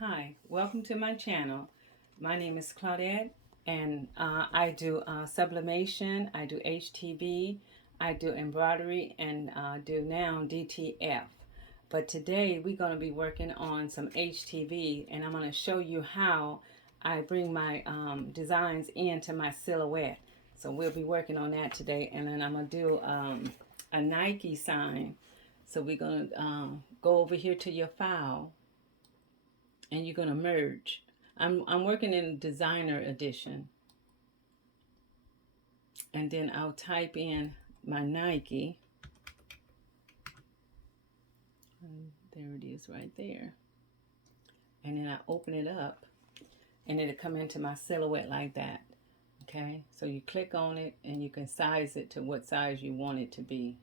Hi, welcome to my channel. My name is Claudette, and I do sublimation, I do HTV, I do embroidery, and do now DTF. But today we're going to be working on some HTV, and I'm going to show you how I bring my designs into my silhouette. So we'll be working on that today, and then I'm going to do a Nike sign. So we're going to go over here to your file, and you're going to merge. I'm working in designer edition, and then I'll type in my Nike, and there it is right there, and then I open it up and it'll come into my silhouette like that. Okay, so you click on it and you can size it to what size you want it to be,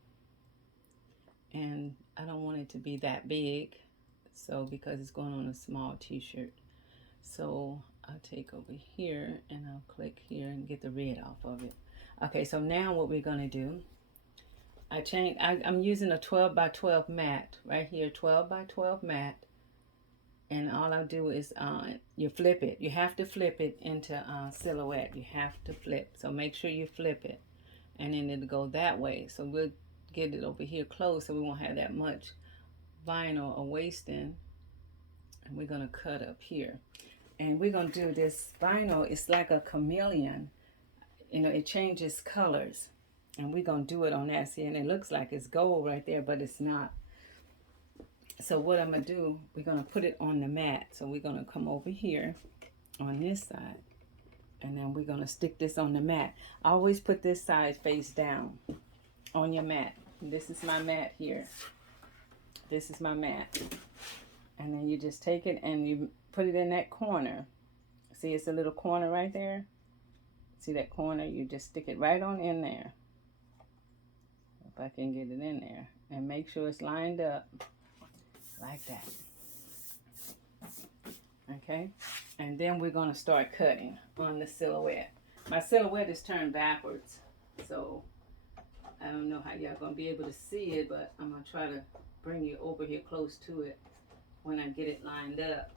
and I don't want it to be that big, so because it's going on a small t-shirt. So I'll take over here and I'll click here and get the red off of it. Okay, so now what we're gonna do, I'm using a 12 by 12 mat right here, 12 by 12 mat, and all I'll do is you flip it. You have to flip it into silhouette. You have to flip, so make sure you flip it, and then it'll go that way. So we'll get it over here close so we won't have that much vinyl or wasting, and we're gonna cut up here. And we're going to do this vinyl. It's like a chameleon. You know, it changes colors. And we're going to do it on that. See, and it looks like it's gold right there, but it's not. So what I'm going to do, we're going to put it on the mat. So we're going to come over here on this side. And then we're going to stick this on the mat. I always put this side face down on your mat. This is my mat here. This is my mat. And then you just take it and you put it in that corner. See, it's a little corner right there. See that corner? You just stick it right on in there. If I can get it in there. And make sure it's lined up like that. Okay? And then we're going to start cutting on the silhouette. My silhouette is turned backwards. So I don't know how y'all going to be able to see it, but I'm going to try to bring you over here close to it when I get it lined up.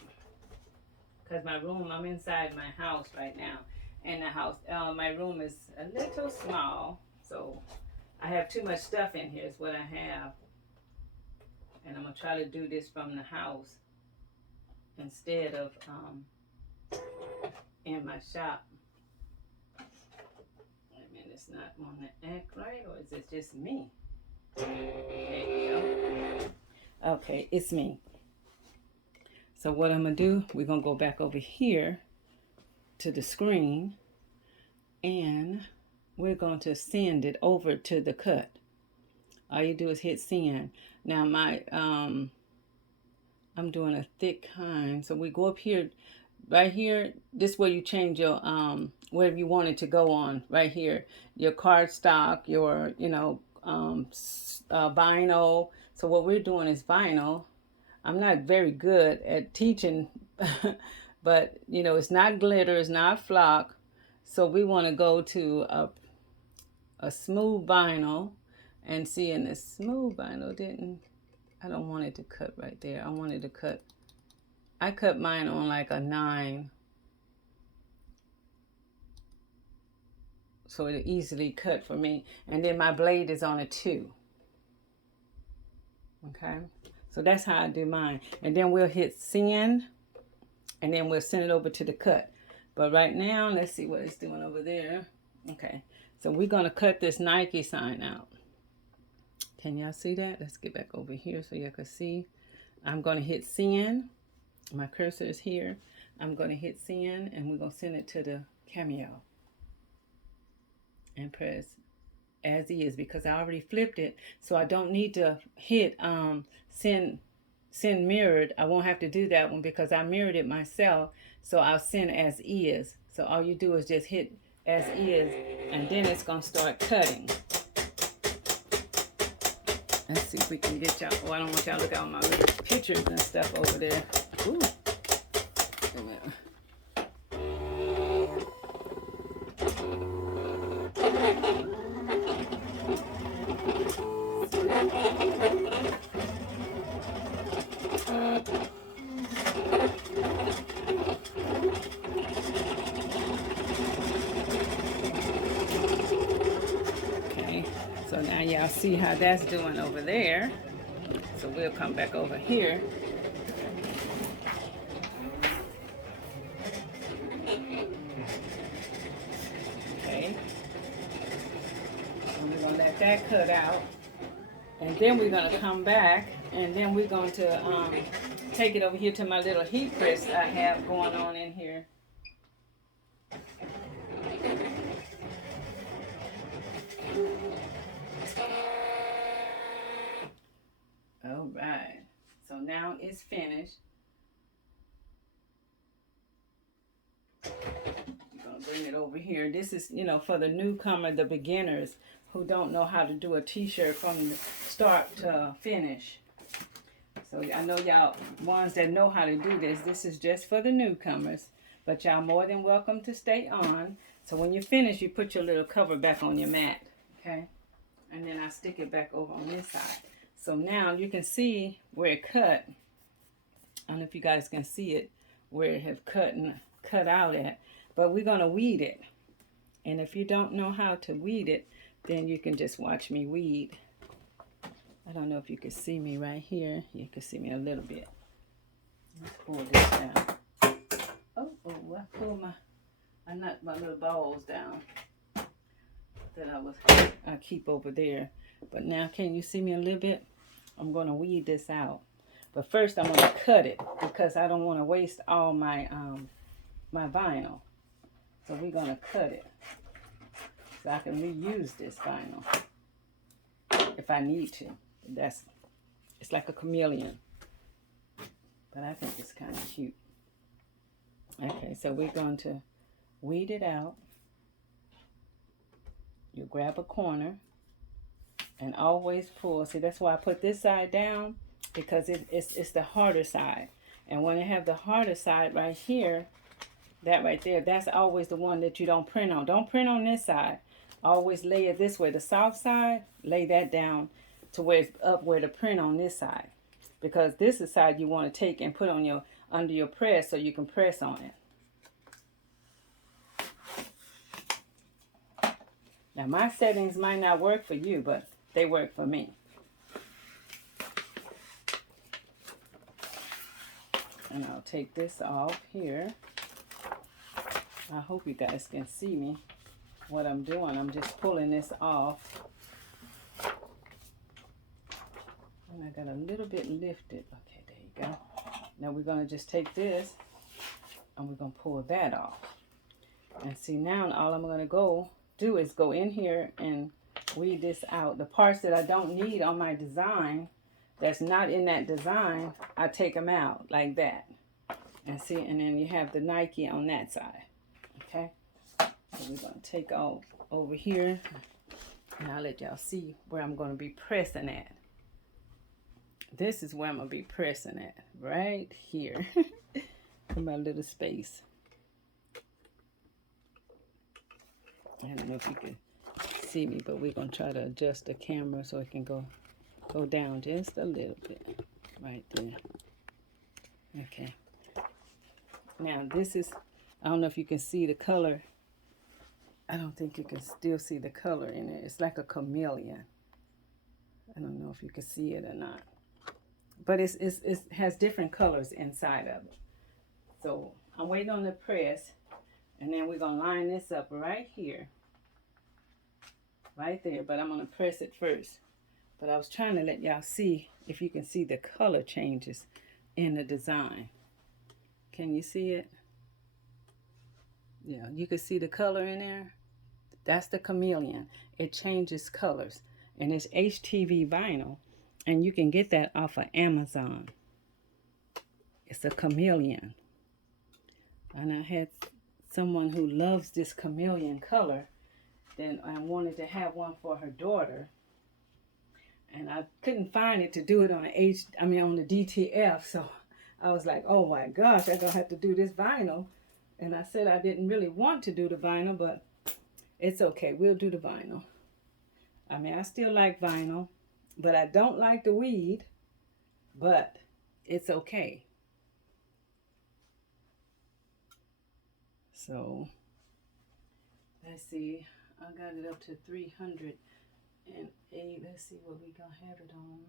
Because my room, I'm inside my house right now. And the house, my room is a little small. So I have too much stuff in here is what I have. And I'm going to try to do this from the house instead of in my shop. I mean, it's not on the act right, or is it just me? There you go. Okay, it's me. So what I'm going to do, we're going to go back over here to the screen, and we're going to send it over to the cut. All you do is hit send. Now my, I'm doing a thick kind. So we go up here, right here, this is where you change your, wherever you want it to go on, right here. Your cardstock, your, vinyl. So what we're doing is vinyl. I'm not very good at teaching, but it's not glitter, it's not flock. So we want to go to a smooth vinyl, and see, in this smooth vinyl I don't want it to cut right there. I wanted to cut, I cut mine on like a 9. So it'll easily cut for me. And then my blade is on a 2. Okay. So that's how I do mine. And then we'll hit send, and then we'll send it over to the cut. But right now, let's see what it's doing over there. Okay, so we're going to cut this Nike sign out. Can y'all see that? Let's get back over here so y'all can see. I'm going to hit send. My cursor is here. I'm going to hit send, and we're going to send it to the Cameo. And press as is, because I already flipped it, so I don't need to hit send mirrored. I won't have to do that one because I mirrored it myself. So I'll send as is. So all you do is just hit as is, and then it's gonna start cutting. Let's see if we can get y'all. Oh, I don't want y'all to look at all my little pictures and stuff over there. Ooh. Wait a minute. see how that's doing over there. So we'll come back over here. Okay. And we're going to let that cut out. And then we're going to come back, and then we're going to take it over here to my little heat press I have going on in here. All right. So now it's finished. We're going to bring it over here. This is, you know, for the newcomer, the beginners who don't know how to do a t-shirt from the start to finish. So I know y'all ones that know how to do this. This is just for the newcomers, but y'all more than welcome to stay on. So when you finish, you put your little cover back on your mat, okay? And then I stick it back over on this side. So now you can see where it cut. I don't know if you guys can see it, where it have cut out at. But we're going to weed it. And if you don't know how to weed it, then you can just watch me weed. I don't know if you can see me right here. You can see me a little bit. Let's pull this down. Oh, I pulled I knocked my little balls down that I keep over there. But now, can you see me a little bit? I'm going to weed this out. But first, I'm going to cut it because I don't want to waste all my my vinyl. So we're going to cut it so I can reuse this vinyl if I need to. It's like a chameleon, but I think it's kind of cute. Okay, so we're going to weed it out. You grab a corner and always pull. See, that's why I put this side down, because it's the harder side. And when you have the harder side right here, that right there, that's always the one that you don't print on. Don't print on this side. Always lay it this way. The soft side, lay that down to where it's up where the print on this side. Because this is the side you want to take and put on your under your press so you can press on it. Now my settings might not work for you, but they work for me. And I'll take this off here. I hope you guys can see me, what I'm doing. I'm just pulling this off. And I got a little bit lifted. Okay, there you go. Now we're going to just take this and we're going to pull that off. And see, now all I'm going to do is go in here and weed this out. The parts that I don't need on my design, that's not in that design, I take them out like that. And see, and then you have the Nike on that side. Okay, so we're going to take off over here, and I'll let y'all see where I'm going to be pressing at. This is where I'm going to be pressing at, right here in my little space. I don't know if you can see me, but we're going to try to adjust the camera so it can go down just a little bit right there. Okay. Now this is, I don't know if you can see the color. I don't think you can still see the color in it. It's like a chameleon. I don't know if you can see it or not. But it has different colors inside of it. So I'm waiting on the press. And then we're going to line this up right here. Right there. But I'm going to press it first. But I was trying to let y'all see if you can see the color changes in the design. Can you see it? Yeah, you can see the color in there. That's the chameleon. It changes colors. And it's HTV vinyl. And you can get that off of Amazon. It's a chameleon. And I had someone who loves this chameleon color. Then I wanted to have one for her daughter. And I couldn't find it to do it on on the DTF. So I was like, oh my gosh, I'm going to have to do this vinyl. And I said I didn't really want to do the vinyl, but it's okay. We'll do the vinyl. I mean, I still like vinyl, but I don't like the weed, but it's okay. So, let's see. I got it up to 300 And 8, let's see what we gonna have it on.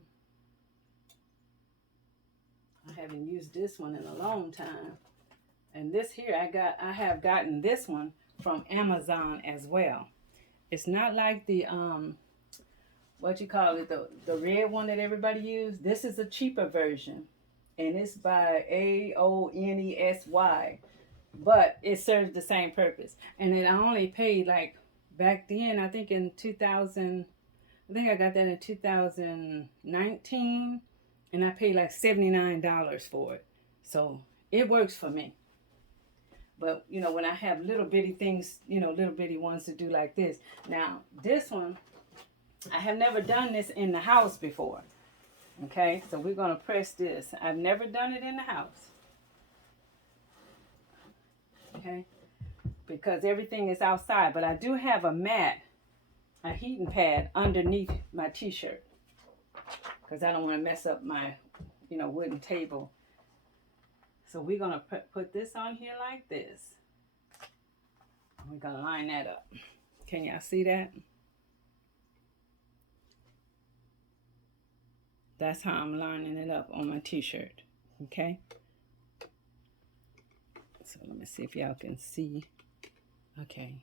I haven't used this one in a long time. And this here, I have gotten this one from Amazon as well. It's not like the what you call it, the red one that everybody uses. This is a cheaper version, and it's by AONESY, but it serves the same purpose. And then I only paid, like, back then, I think in 2000, I think I got that in 2019, and I paid like $79 for it. So it works for me. But, you know, when I have little bitty things, you know, little bitty ones to do like this. Now, this one, I have never done this in the house before. Okay, so we're going to press this. I've never done it in the house. Okay, because everything is outside. But I do have a mat, a heating pad underneath my t-shirt, because I don't want to mess up my, you know, wooden table. So we're going to put this on here like this. We're going to line that up. Can y'all see that? That's how I'm lining it up on my t-shirt. Okay? So let me see if y'all can see. Okay.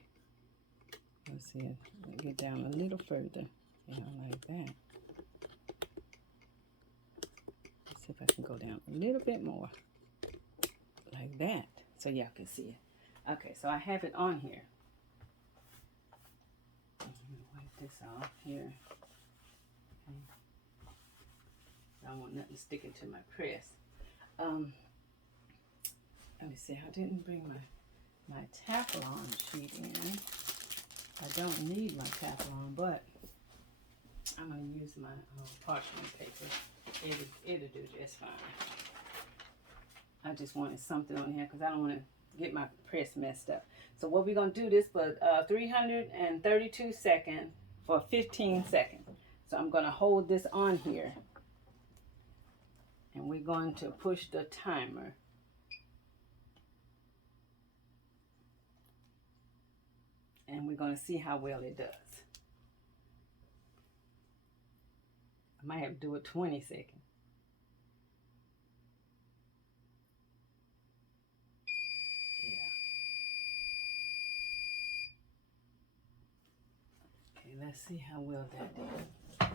Let's see. Let me get down a little further. Yeah, like that. Let's see if I can go down a little bit more. Like that, so y'all can see it. Okay, so I have it on here. I'm gonna wipe this off here. Okay. I don't want nothing sticking to my press. Let me see. I didn't bring my Teflon sheet in. I don't need my Teflon, but I'm gonna use my parchment paper. It'll do just fine. I just wanted something on here because I don't want to get my press messed up. So what we're going to do this for 332 seconds for 15 seconds. So I'm going to hold this on here. And we're going to push the timer. And we're going to see how well it does. I might have to do it 20 seconds. Let's see how well that did. It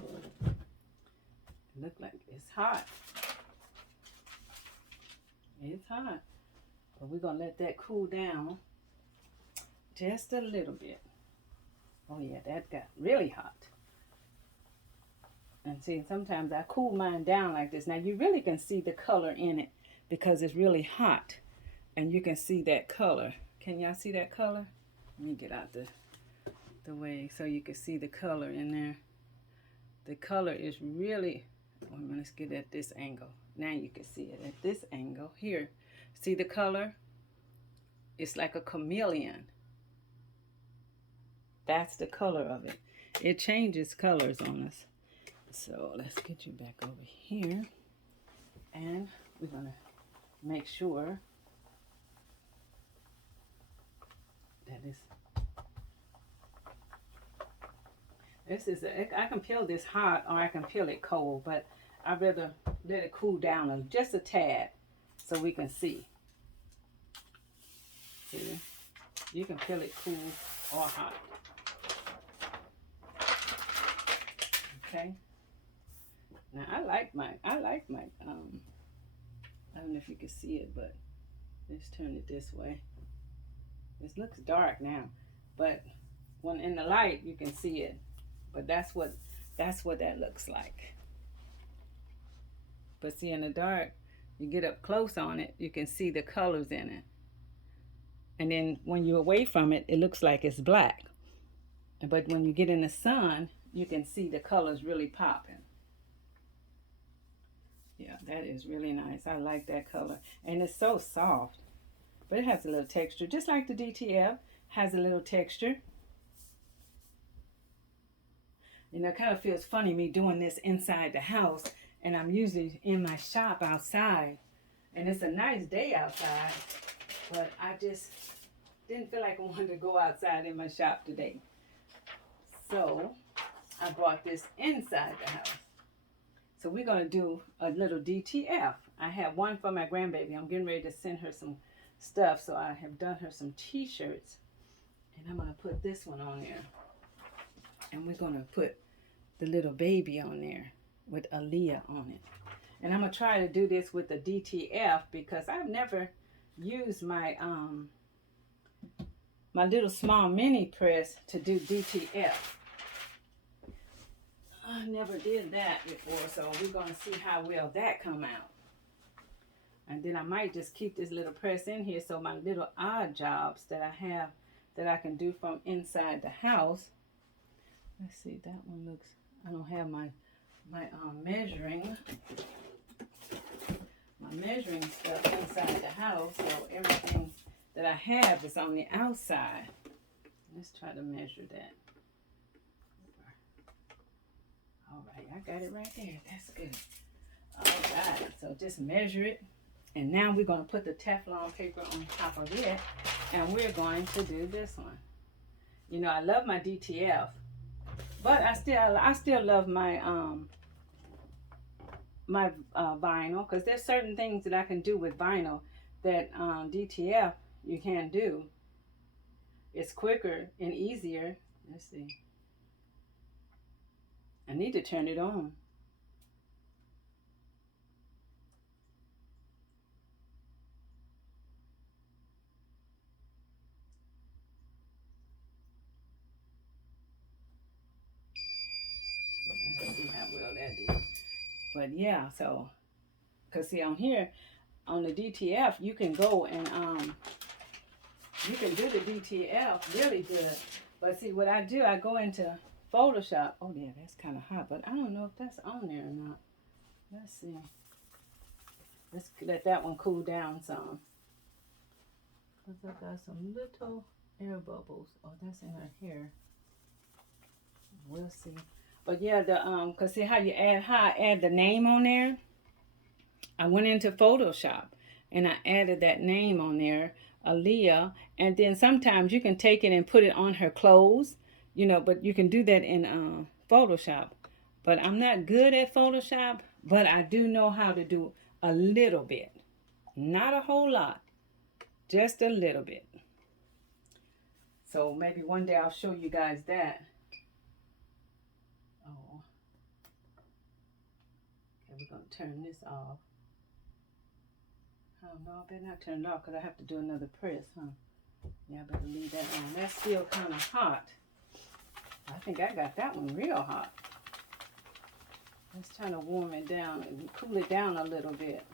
look like it's hot. It's hot. But we're going to let that cool down just a little bit. Oh yeah, that got really hot. And see, sometimes I cool mine down like this. Now you really can see the color in it because it's really hot. And you can see that color. Can y'all see that color? Let me get out the way so you can see the color in there. The color is really, let's get at this angle. Now you can see it at this angle here. See the color? It's like a chameleon. That's the color of it. It changes colors on us. So let's get you back over here, and we're gonna make sure that this is I can peel this hot or I can peel it cold, but I'd rather let it cool down just a tad so we can see. See, you can peel it cool or hot. Okay. Now I like my I don't know if you can see it, but let's turn it this way. This looks dark now, but when in the light you can see it. But that's what that looks like. But see, in the dark, you get up close on it, you can see the colors in it. And then when you're away from it, it looks like it's black. But when you get in the sun, you can see the colors really popping. Yeah, that is really nice. I like that color. And it's so soft. But it has a little texture. Just like the DTF has a little texture. You know, it kind of feels funny me doing this inside the house. And I'm usually in my shop outside. And it's a nice day outside. But I just didn't feel like I wanted to go outside in my shop today. So I brought this inside the house. So we're going to do a little DTF. I have one for my grandbaby. I'm getting ready to send her some stuff. So I have done her some t-shirts. And I'm going to put this one on there. And we're going to put the little baby on there with Aaliyah on it. And I'm going to try to do this with the DTF because I've never used my my little small mini press to do DTF. I never did that before, so we're going to see how well that come out. And then I might just keep this little press in here so my little odd jobs that I have that I can do from inside the house. Let's see, that one looks, I don't have my measuring stuff inside the house, so everything that I have is on the outside. Let's try to measure that. All right, I got it right there. That's good. All right, so just measure it. And now we're going to put the Teflon paper on top of it, and we're going to do this one. You know, I love my DTF, but I still love my vinyl, because there's certain things that I can do with vinyl that DTF you can't do. It's quicker and easier. Let's see. I need to turn it on. Let's see how well that did. But yeah, so, because see on here, on the DTF, you can go and, you can do the DTF really good. But see, what I do, I go into Photoshop. Oh yeah, that's kind of hot, but I don't know if that's on there or not. Let's see. Let's let that one cool down some. Because I got some little air bubbles. Oh, that's in her hair. We'll see. But yeah, the cause see how I add the name on there? I went into Photoshop and I added that name on there, Aaliyah, and then sometimes you can take it and put it on her clothes, you know, but you can do that in Photoshop. But I'm not good at Photoshop, but I do know how to do a little bit. Not a whole lot, just a little bit. So maybe one day I'll show you guys that. Oh. Okay, we're going to turn this off. Oh no, I better not turn it off because I have to do another press, huh? Yeah, I better leave that on. That's still kind of hot. I think I got that one real hot. Let's try to warm it down and cool it down a little bit.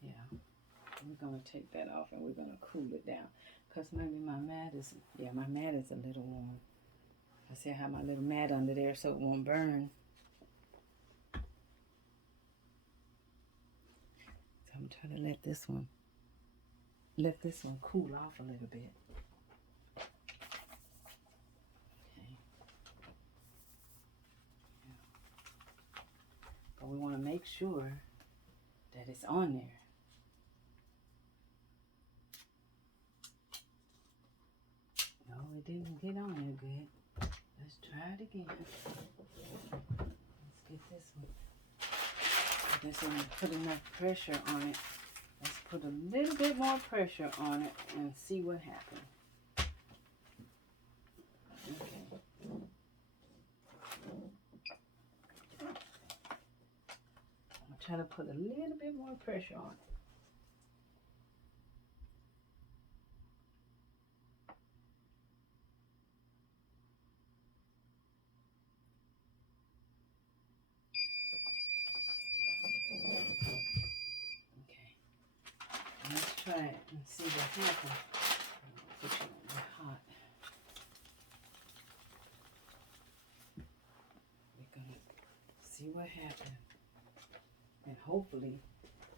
Yeah, we're going to take that off and we're going to cool it down. Because maybe my mat is, yeah, my mat is a little warm. I see I have my little mat under there so it won't burn. So I'm trying to let this one cool off a little bit. Okay. Yeah. But we want to make sure that it's on there. No, it didn't get on there good. Let's try it again. Let's get this one. I guess I'm going to put enough pressure on it. Let's put a little bit more pressure on it and see what happens. Okay. I'm going to try to put a little bit more pressure on it. Try it and see what happens. It won't be hot. We're gonna see what happens, and hopefully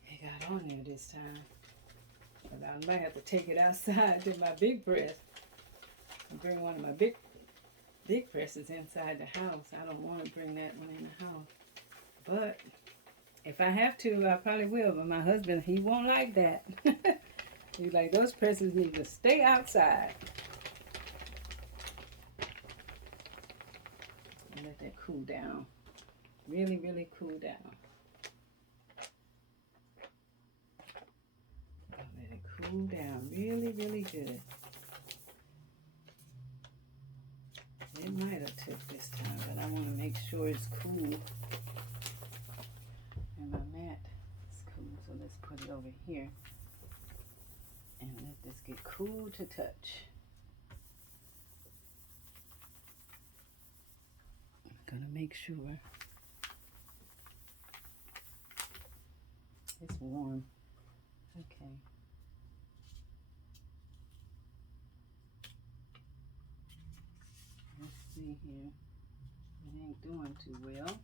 it got on there this time. But I might have to take it outside to my big press and bring one of my big presses inside the house. I don't want to bring that one in the house, but if I have to, I probably will, but my husband, he won't like that. He's like, those presses need to stay outside. Let that cool down. Really, really cool down. Let it cool down really, really good. It might have took this time, but I want to make sure it's cool. And my mat is cool, so let's put it over here. And let this get cool to touch. I'm gonna make sure it's warm. Okay. Let's see here. It ain't doing too well.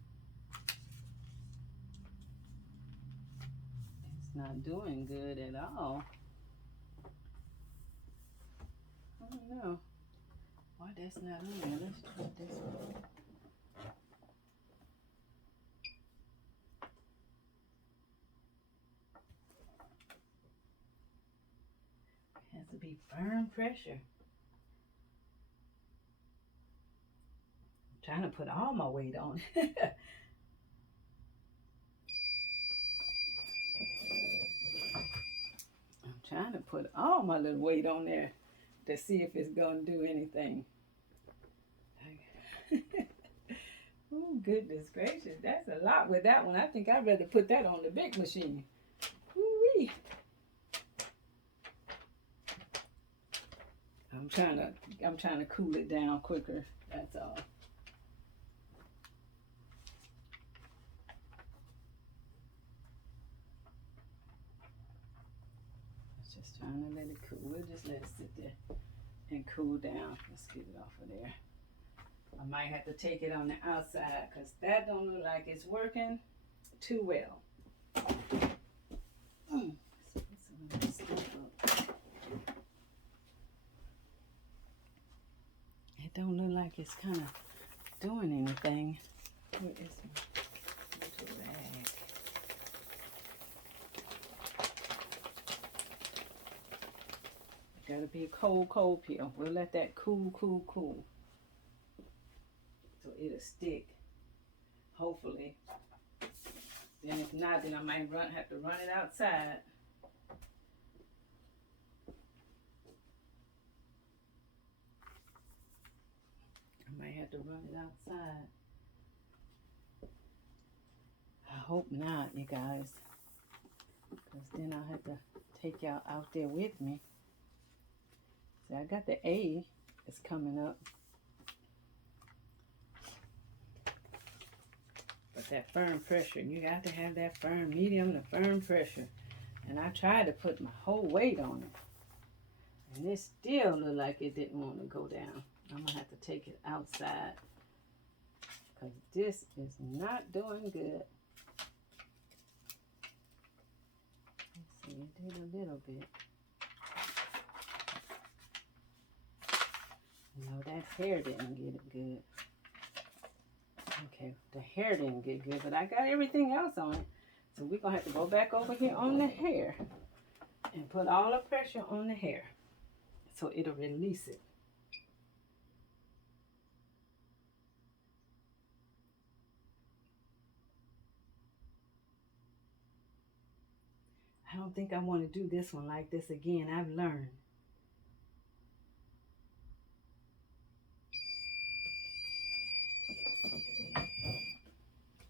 It's not doing good at all. I don't know why that's not on there. Let's try this one. It has to be firm pressure. I'm trying to put all my weight on it. I'm trying to put all my little weight on there to see if it's going to do anything. Oh, goodness gracious. That's a lot with that one. I think I'd rather put that on the big machine. Woo-wee. I'm trying to cool it down quicker. That's all. Just trying to let it cool. We'll just let it sit there and cool down. Let's get it off of there. I might have to take it on the outside because that don't look like it's working too well. It don't look like it's kind of doing anything. Where is my rag? Gotta be a cold peel. We'll let that cool. So it'll stick, hopefully. Then if not, then I might have to run it outside. I might have to run it outside. I hope not, you guys, because then I'll have to take y'all out there with me. See, I got the A. It's coming up. But that firm pressure, you got to have that firm, medium to firm pressure. And I tried to put my whole weight on it. And it still looked like it didn't want to go down. I'm going to have to take it outside. Because this is not doing good. Let's see, it did a little bit. No, that hair didn't get it good. Okay, the hair didn't get good, but I got everything else on it. So we're going to have to go back over here on the hair and put all the pressure on the hair so it'll release it. I don't think I want to do this one like this again. I've learned.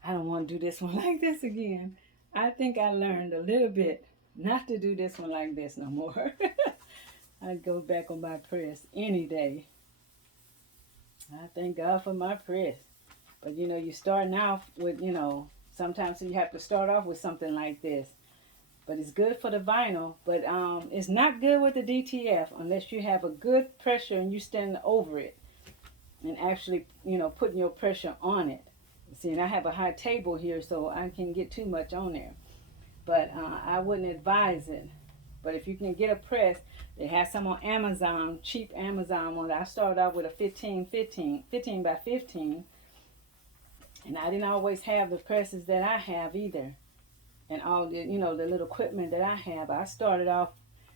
I don't want to do this one like this again. I think I learned a little bit not to do this one like this no more. I'd go back on my press any day. I thank God for my press. But you know, you're starting off with, you know, sometimes you have to start off with something like this. But it's good for the vinyl, but it's not good with the DTF unless you have a good pressure and you stand over it and actually, you know, putting your pressure on it. See, and I have a high table here, so I can't get too much on there. But I wouldn't advise it. But if you can get a press, they have some on Amazon, cheap Amazon ones. I started out with a 15 by 15. And I didn't always have the presses that I have either. And all the, you know, the little equipment that I have. I started off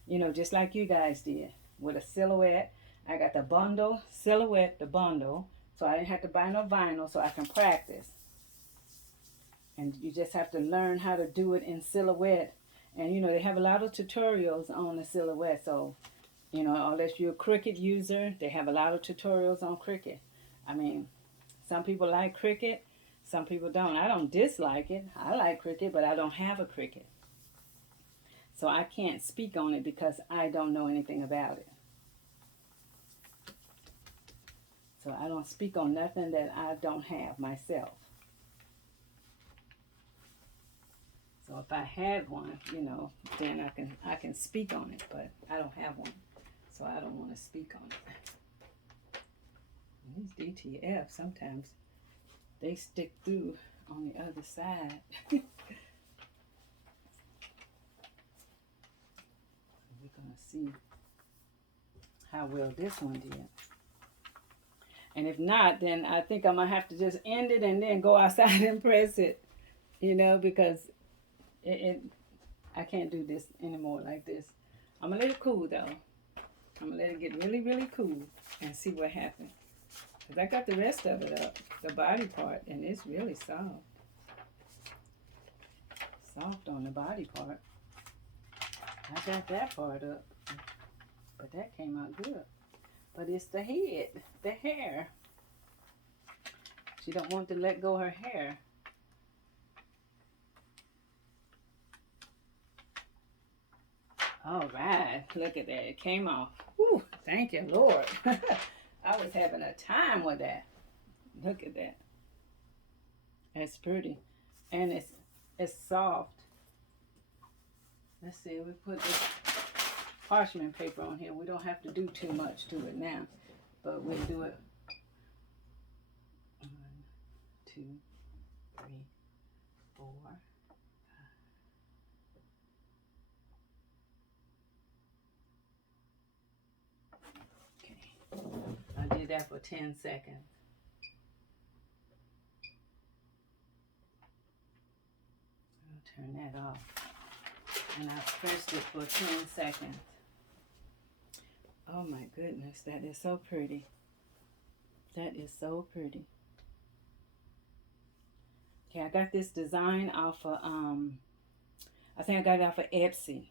you know, just like you guys did with a silhouette. I got the bundle, silhouette, the bundle, so I didn't have to buy no vinyl, so I can practice. And you just have to learn how to do it in silhouette. And you know, they have a lot of tutorials on the silhouette, so you know, unless you're a Cricut user, they have a lot of tutorials on Cricut. I mean, some people like Cricut, some people don't. I don't dislike it. I like Cricut, but I don't have a Cricut. So I can't speak on it because I don't know anything about it. So I don't speak on nothing that I don't have myself. So if I had one, you know, then I can speak on it, but I don't have one. So I don't want to speak on it. And these DTF, sometimes they stick through on the other side. We're going to see how well this one did. And if not, then I think I'm going to have to just end it and then go outside and press it, you know, because I can't do this anymore like this. I'm going to let it cool, though. I'm going to let it get really, really cool and see what happens. Because I got the rest of it up, the body part, and it's really soft. Soft on the body part. I got that part up, but that came out good. But it's the head, the hair. She don't want to let go her hair. All right, look at that. It came off. Whew, thank you, Lord. I was having a time with that. Look at that. That's pretty. And it's soft. Let's see, we put this parchment paper on here. We don't have to do too much to it now, but we'll do it. 1, 2, 3, 4. I did that for 10 seconds. I'll turn that off. And I pressed it for 10 seconds. Oh my goodness, that is so pretty. That is so pretty. Okay, I got this design off of, I think I got it off of Etsy,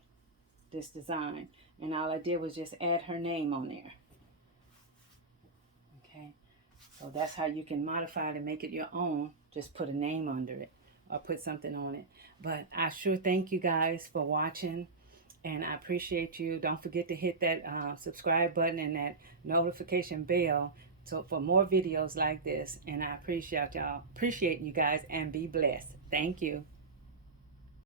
this design. And all I did was just add her name on there. Okay, so that's how you can modify it and make it your own. Just put a name under it or put something on it. But I sure thank you guys for watching, and I appreciate you. Don't forget to hit that subscribe button and that notification bell so for more videos like this. And I appreciate y'all. Appreciate you guys, and be blessed. Thank you.